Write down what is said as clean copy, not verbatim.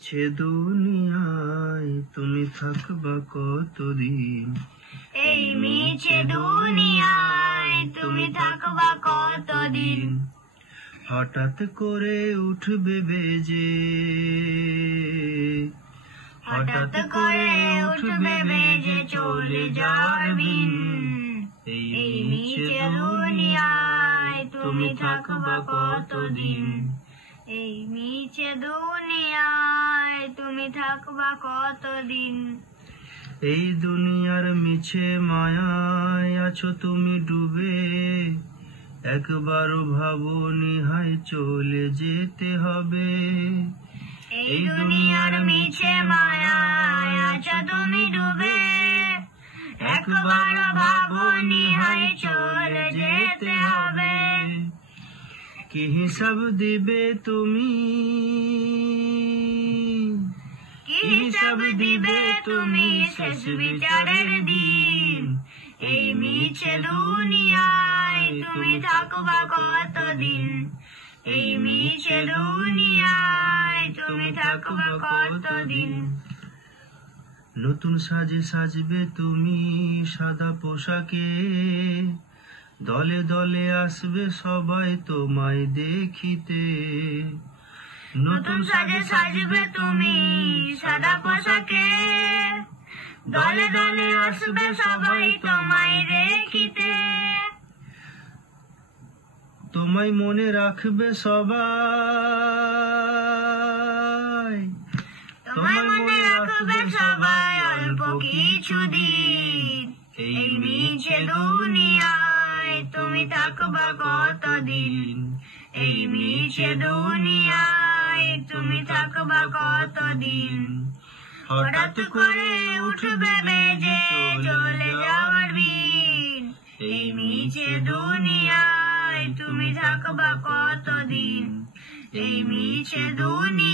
মিছে দুনিয়ায় তুমি থাকবা কতদিন, এই মিছে দুনিয়ায় তুমি থাকবা কতদিন। হঠাৎ করে উঠবে বেজে, হঠাৎ করে উঠবে বেজে চলে যাওয়ার বিন, এই মিছে দুনিয়ায় তুমি থাকবা কতদিন, এই মিছে দুনিয়ায় তুমি থাকবা কতদিন। এই দুনিয়ার মিছে মায়ায় আছো তুমি ডুবে, একবারও ভাবনি হায় চলে যেতে হবে। এই দুনিয়ার মিছে মায়ায় আছো তুমি ডুবে, একবার ভাবনি হায় চলে যেতে হবে। কি হিসাব দিবে তুমি, কি হিসাব দিবে তুমি শেষ বিচারের দিন, এই মিছে দুনিয়ায় তুমি থাকবা কতদিন, এই মিছে দুনিয়ায় তুমি থাকবা কতদিন। নতুন সাজে সাজবে তুমি সাদা পোশাকে, দলে দলে আসবে সবাই তোমায় দেখিতে। নতুন সাজে সাজবে তুমি সাদা পোশাকে, দলে দলে আসবে সবাই তোমায় দেখিতে। তোমায় মনে রাখবে সবাই, তোমায় মনে রাখবে সবাই অল্প কিছুদিন, এই মিছে দুনিয়ায় তুমি থাকবা কতদিন, এই মিছে দুনিয়ায় তুমি থাকবা কতদিন। হঠাৎ করে উঠবে বেজে চলে যাওয়ার বিন, এই মিছে দুনিয়ায় তুমি থাকবা কতদিন, এই মিছে দুনিয়ায়